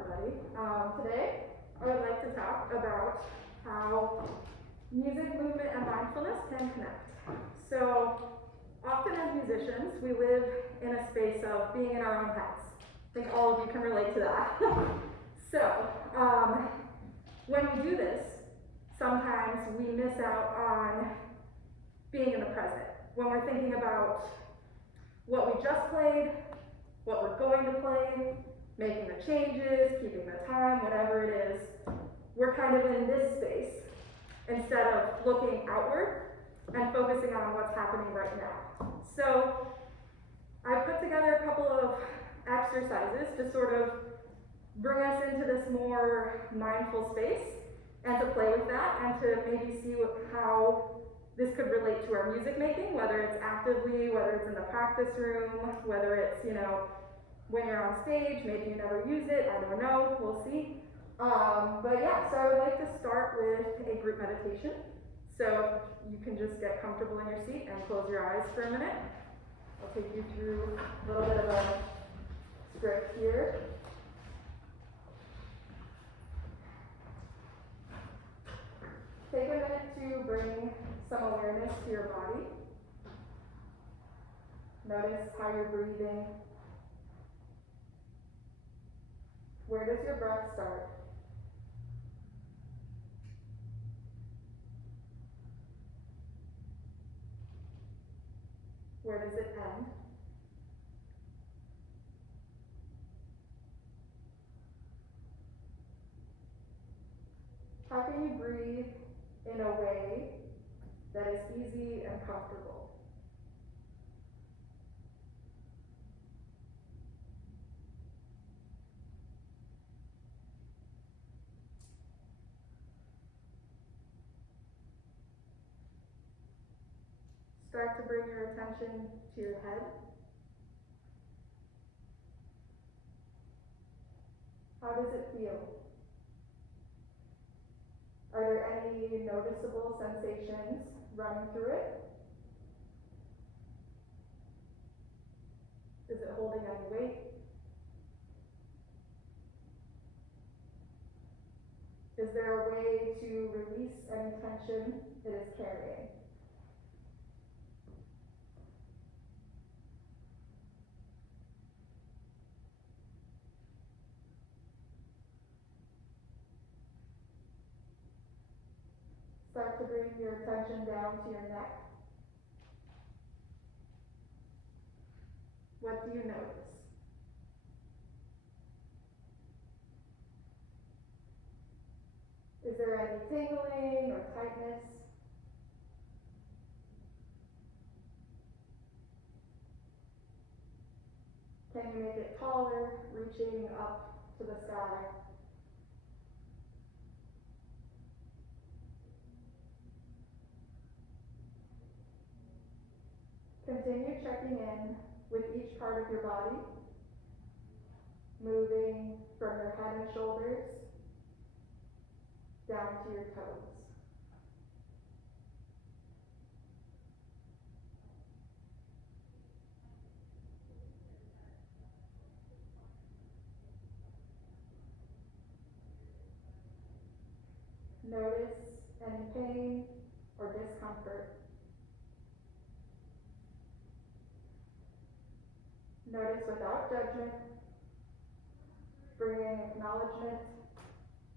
everybody. Today, I would like to talk about how music, movement, and mindfulness can connect. So, often as musicians, we live in a space of being in our own heads. I think all of you can relate to that. So, when we do this, sometimes we miss out on being in the present. When we're thinking about what we just played, what we're going to play, making the changes, keeping the time, whatever it is, we're kind of in this space instead of looking outward and focusing on what's happening right now. So I put together a couple of exercises to sort of bring us into this more mindful space and to play with that and to maybe see how this could relate to our music making, whether it's actively, whether it's in the practice room, whether it's, when you're on stage, maybe you never use it, I don't know, we'll see. But yeah, so I would like to start with a group meditation. So you can just get comfortable in your seat and close your eyes for a minute. I'll take you through a little bit of a script here. Take a minute to bring some awareness to your body. Notice how you're breathing. Where does your breath start? Where does it end? How can you breathe in a way that is easy and comfortable? Start to bring your attention to your head. How does it feel? Are there any noticeable sensations running through it? Is it holding any weight? Is there a way to release any tension it is carrying? Start to bring your attention down to your neck. What do you notice? Is there any tingling or tightness? Can you make it taller, reaching up to the sky? Continue checking in with each part of your body, moving from your head and shoulders down to your toes. Notice any pain or discomfort. Notice without judgment, bringing acknowledgement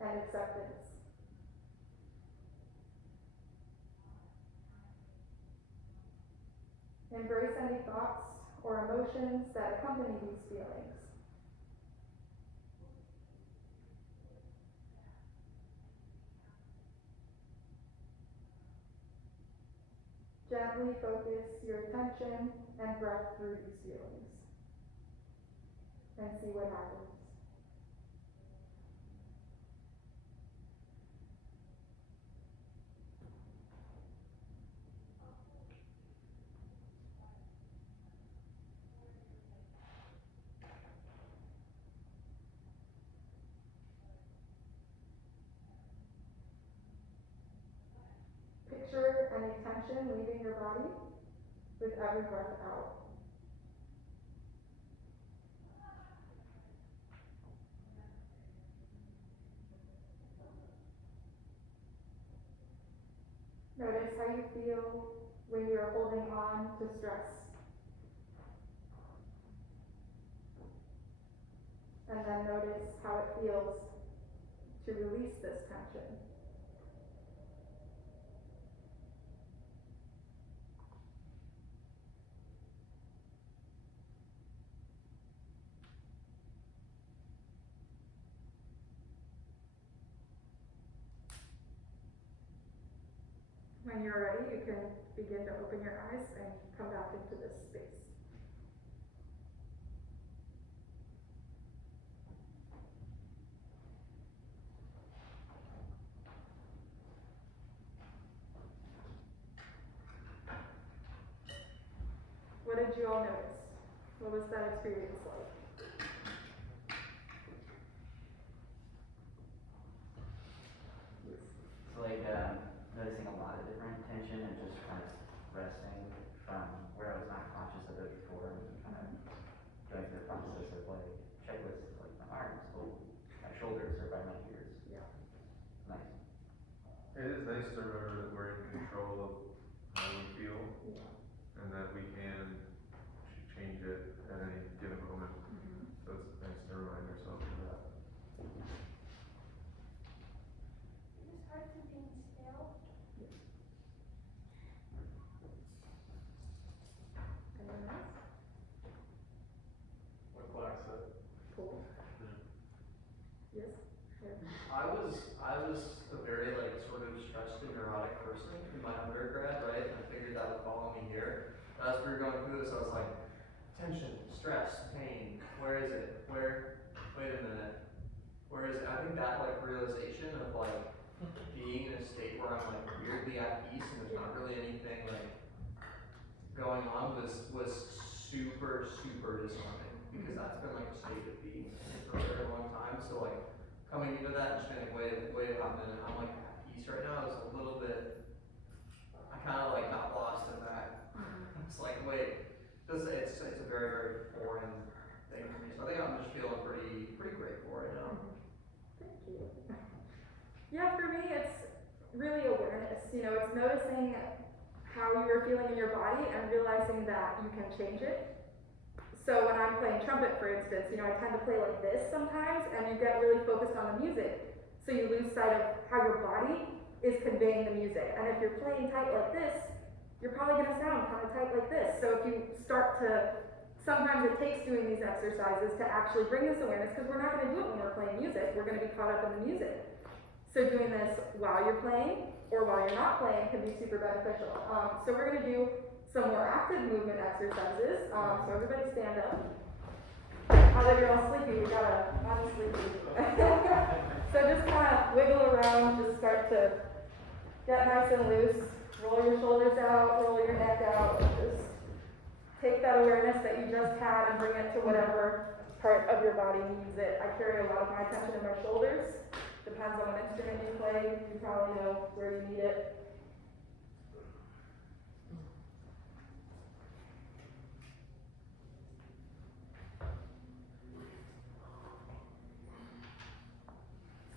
and acceptance. Embrace any thoughts or emotions that accompany these feelings. Gently focus your attention and breath through these feelings and see what happens. Picture any tension leaving your body with every breath out. Notice how you feel when you're holding on to stress. And then notice how it feels to release this tension. When you're ready, you can begin to open your eyes and come back into this space. What did you all notice? What was that experience like? It's like noticing a lot of different tension and just kind of resting from where I was not conscious of it before, and kind of going through the process of like checklists, like my arms, my shoulders, or by my ears. Yeah. Nice. It is nice to remember that we're in control of how we feel, and that we can change it at any given moment. So it's nice to remind ourselves of that. It's hard to be still. Anyone else? What Clark said. Cool. Yes? Sure. I was a very like sort of stressed and neurotic person in my undergrad, right? And I figured that would follow me here. As we were going through this, I was like, tension, stress, pain, where is it? Wait a minute. Where is it? I think that like realization of like being in a state where I'm like weirdly at peace and there's not really anything like going on was super, super disarming, because that's been like a state of being for a very long time. So like coming into that and just being like, wait a minute, I'm like at peace right now is a little bit, I kind of like got lost in that. It's like, wait, it's a very, very foreign thing for me. So I think I'm just feeling pretty grateful right now. Thank you. Yeah, for me, it's really awareness. You know, it's noticing how you're feeling in your body and realizing that you can change it. So when I'm playing trumpet, for instance, you know, I tend to play like this sometimes, and you get really focused on the music. So you lose sight of how your body is conveying the music. And if you're playing tight like this, you're probably going to sound kind of tight like this. So if you start to, sometimes it takes doing these exercises to actually bring this awareness, because we're not going to do it when we're playing music. We're going to be caught up in the music. So doing this while you're playing or while you're not playing can be super beneficial. So we're going to do some more active movement exercises. So everybody stand up. Now that you're all sleepy, we gotta unsleepy. So just kind of wiggle around, just start to get nice and loose. Roll your shoulders out, roll your neck out. Just take that awareness that you just had and bring it to whatever part of your body needs it. I carry a lot of my attention in my shoulders. Depends on what instrument you play. You probably know where you need it.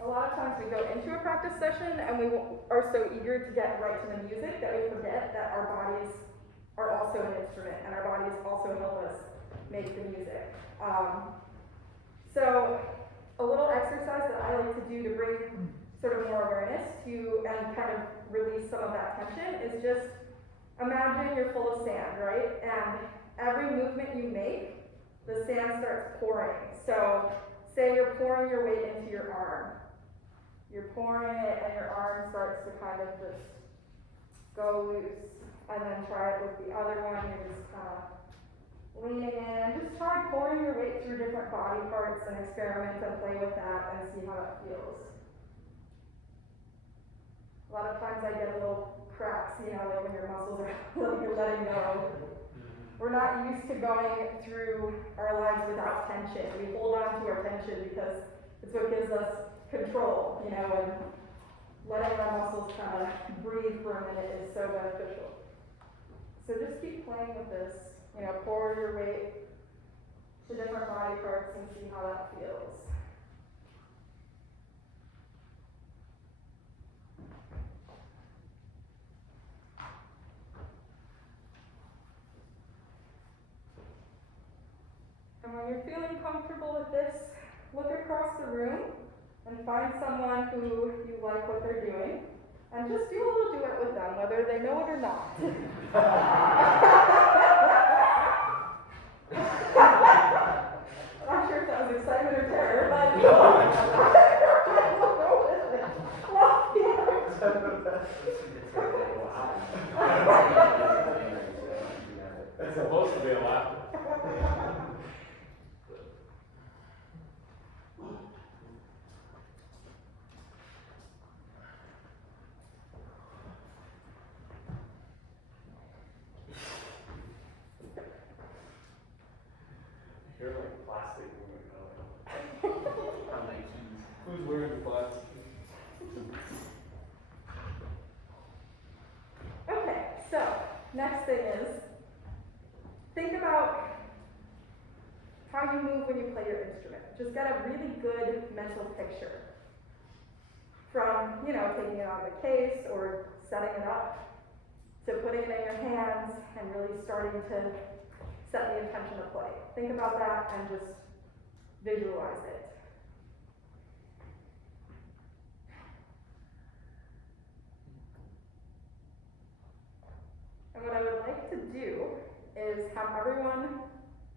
A lot of times we go into a practice session and we are so eager to get right to the music that we forget that our bodies are also an instrument and our bodies also help us make the music. So a little exercise that I like to do to bring sort of more awareness to and kind of release some of that tension is just imagine you're full of sand, right? And every movement you make, the sand starts pouring. So say you're pouring your weight into your arm. You're pouring it and your arm starts to kind of just go loose. And then try it with the other one. You're just kind of leaning in. Just try pouring your weight through different body parts and experiment and play with that and see how that feels. A lot of times I get a little cracks, you know, like when your muscles are like you're letting go. We're not used to going through our lives without tension. We hold on to our tension because it's what gives us control, you know, and letting our muscles kind of breathe for a minute is so beneficial. So just keep playing with this, you know, pour your weight to different body parts and see how that feels. you're feeling comfortable with this, look across the room and find someone who you like what they're doing, and just do a little duet with them, whether they know it or not. Not sure if that was excitement or terror, but It's supposed to be a laughter. You're like plastic moving out. Who's wearing the plastic? Okay, so next thing is, think about how you move when you play your instrument. Just get a really good mental picture. From, taking it out of the case or setting it up, to putting it in your hands and really starting to set the intention to play. Think about that and just visualize it. And what I would like to do is have everyone,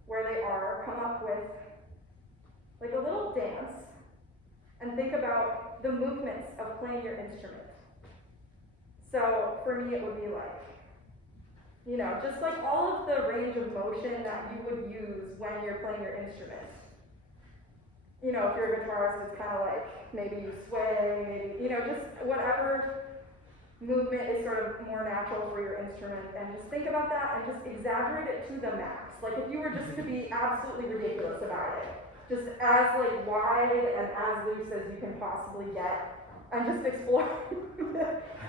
where they are, come up with like a little dance and think about the movements of playing your instrument. So for me it would be like, just like all of the range of motion that you would use when you're playing your instrument. If you're a guitarist, it's kind of like maybe you sway, maybe, just whatever movement is sort of more natural for your instrument, and just think about that and just exaggerate it to the max. Like if you were just to be absolutely ridiculous about it, just as like wide and as loose as you can possibly get, and just explore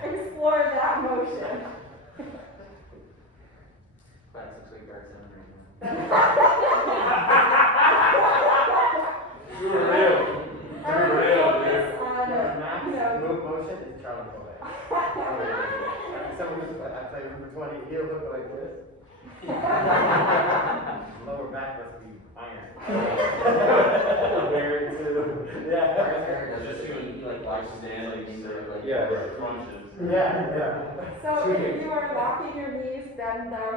explore that motion. Classic sweetheart summer. You were real. Move motion is Charlie Boy. Someone who's, I play room for 20, he'll look like this. Lower back must be iron. Very too. Yeah. Just you like watch stand like these are like Yeah, right. Crunches. Yeah. So if you are locking your knees, bend them,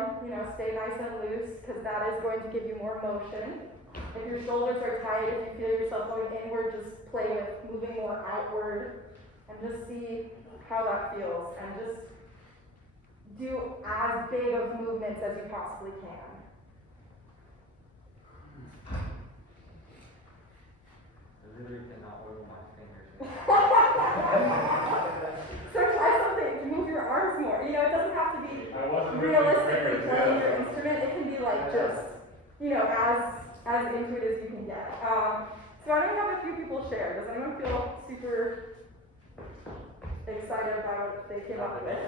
stay nice and loose, because that is going to give you more motion. If your shoulders are tight, if you feel yourself going inward, just play with moving more outward, and just see how that feels, and just do as big of movements as you possibly can. I literally cannot oil my fingers. So try something to move your arms more. It doesn't have to be I wasn't realistically playing your instrument. It can be like just, as into it as you can get. So I know we have a few people share. Does anyone feel super excited about what they came up with?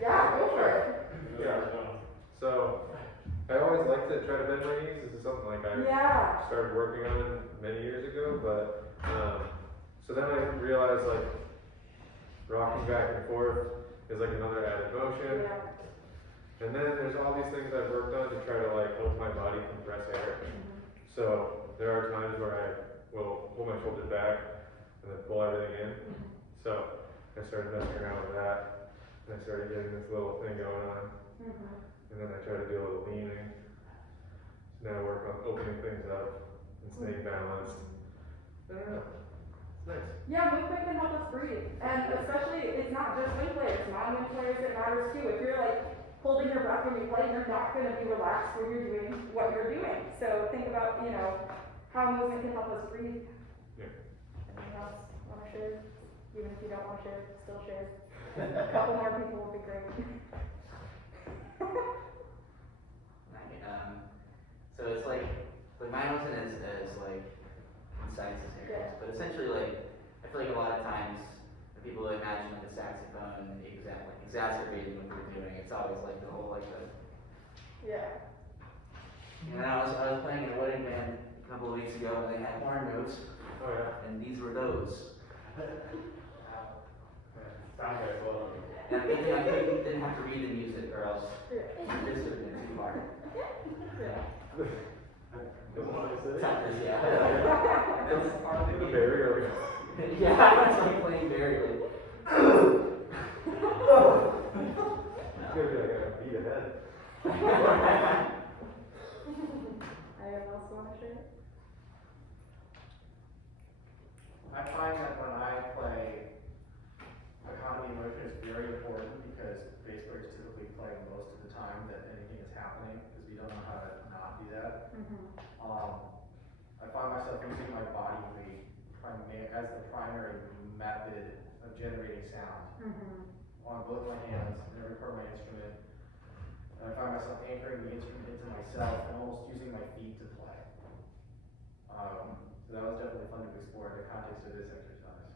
Yeah, go for it. Yeah. So, I always like to try to bend my knees. This is something like I started working on many years ago, but, so then I realized like rocking back and forth is like another added motion. Yeah. And then there's all these things I've worked on to try to like help my body compress air. So there are times where I will pull my shoulders back and then pull everything in. So I started messing around with that, and I started getting this little thing going on. And then I try to do a little leaning. So now I work on opening things up and staying balanced. I don't know. It's nice. Yeah, movement can help us breathe. And especially, it's not just wind players, non-wind players, it matters too. If you're like holding your breath when you play, you're not going to be relaxed when you're doing what you're doing. So think about, how movement can help us breathe. Yeah. Anything else want to share? Even if you don't want to share, still share. A couple more people will be great. So it's like Mindfulness is like concise as areas, but essentially like I feel like a lot of times the people imagine like a saxophone exacerbating what they're doing. It's always like the whole like the. Yeah. And I was playing in a wedding band a couple of weeks ago, and they had horn notes, Oh yeah. and these were those. Sound guys love it. And I didn't have to read the music, or else this would have been too hard. Yeah. Isn't what they say? Tempers, yeah. That's part of the the game. barrier. Yeah, it's like playing Barry. Like, It's gonna be like a beat ahead. Anyone else want to share? I find that when I play, economy of motion is very important because bass players typically play most of the time that anything is happening because we don't know how to not do that. I find myself using my body weight as the primary method of generating sound on both my hands and every part of my instrument. And I find myself anchoring the instrument into myself and almost using my feet to play. So that was definitely fun to explore in the context of this exercise.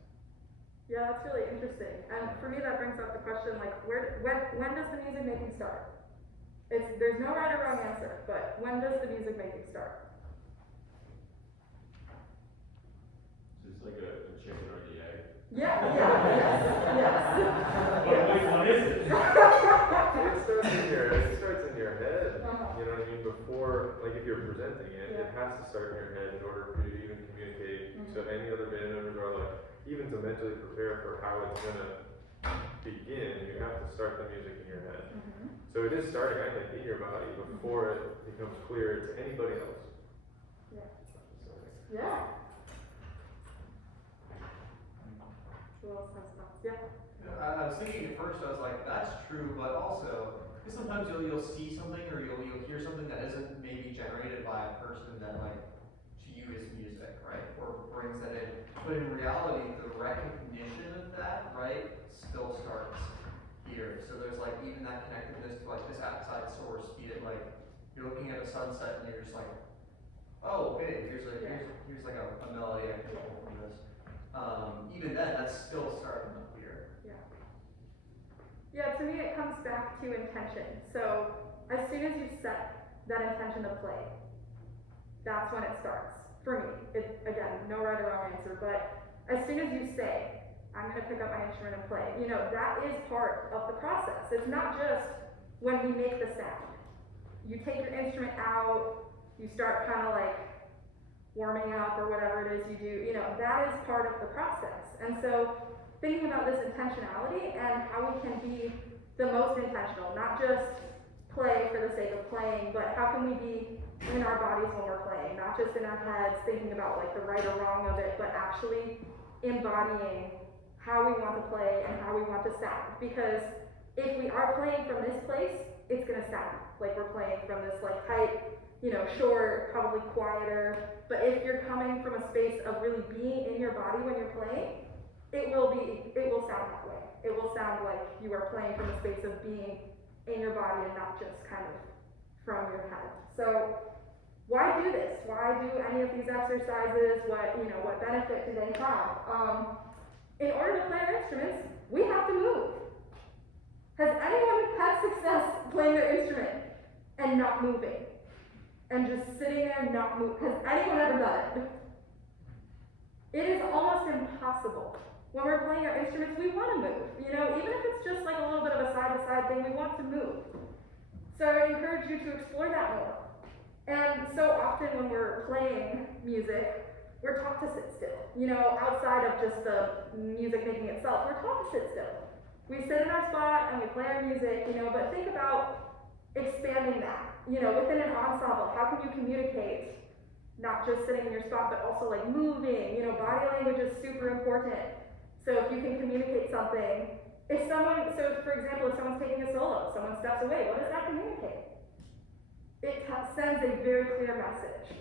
Yeah, that's really interesting. And for me, that brings up the question, like, when does the music making start? There's no right or wrong answer, but when does the music making start? Is this like a chicken or the egg? Yes. Which one is it? It starts in your head. Uh-huh. You know what I mean? Before, like if you're presenting it, Yeah. it has to start in your head in order for you to even communicate to any other band members or like even to mentally prepare for how it's gonna begin. You have to start the music in your head. So it is starting, I think, in your body before it becomes clear to anybody else. Yeah. So, Yeah. Who else has thoughts? Yeah. I was thinking at first, I was like, that's true, but also, because sometimes you'll see something or you'll hear something that isn't maybe generated by a person that like to you is music, right? Or brings that in. But in reality, the recognition of that, right, still starts here. So there's like even that connectedness to like this outside source, be it like you're looking at a sunset and you're just like, oh, okay, here's like a melody I can pull from this. Even then, that's still starting up here. Yeah, to me it comes back to intention. So as soon as you set that intention to play, that's when it starts. For me, again, no right or wrong answer, but as soon as you say, I'm gonna pick up my instrument and play, that is part of the process. It's not just when we make the sound. You take your instrument out, you start kind of like warming up or whatever it is you do, that is part of the process. And so thinking about this intentionality and how we can be the most intentional, not just play for the sake of playing, but how can we be in our bodies when we're playing, not just in our heads thinking about like the right or wrong of it, but actually embodying how we want to play and how we want to sound. Because if we are playing from this place, it's gonna sound like we're playing from this like tight, short, probably quieter. But if you're coming from a space of really being in your body when you're playing, it will sound that way. It will sound like you are playing from a space of being in your body and not just kind of from your head. So why do this? Why do any of these exercises? What benefit do they have? In order to play our instruments, we have to move. Has anyone had success playing their instrument and not moving? And just sitting there and not moving? Has anyone ever done it? It is almost impossible. When we're playing our instruments, we want to move. Even if it's just like a little bit of a side-to-side thing, we want to move. So I would encourage you to explore that more. And so often when we're playing music, we're taught to sit still. Outside of just the music making itself, we're taught to sit still. We sit in our spot and we play our music, but think about expanding that. Within an ensemble, how can you communicate? Not just sitting in your spot, but also like moving. Body language is super important. So if you can communicate something, for example, if someone's taking a solo, someone steps away, what does that communicate? It sends a very clear message.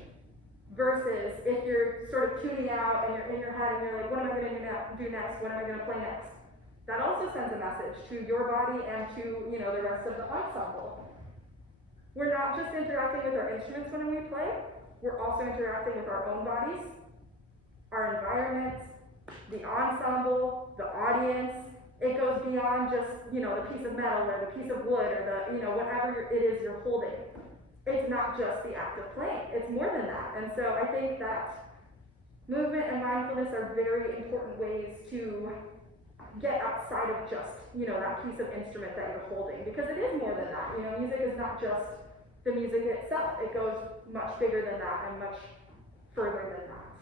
Versus if you're sort of tuning out and you're in your head and you're like, what am I going to do next? What am I going to play next? That also sends a message to your body and to, the rest of the ensemble. We're not just interacting with our instruments when we play, we're also interacting with our own bodies, our environment, the ensemble, the audience. It goes beyond just, the piece of metal or the piece of wood or the, whatever it is you're holding. It's not just the act of playing, it's more than that. And so I think that movement and mindfulness are very important ways to get outside of just, that piece of instrument that you're holding, because it is more than that. Music is not just the music itself. It goes much bigger than that and much further than that.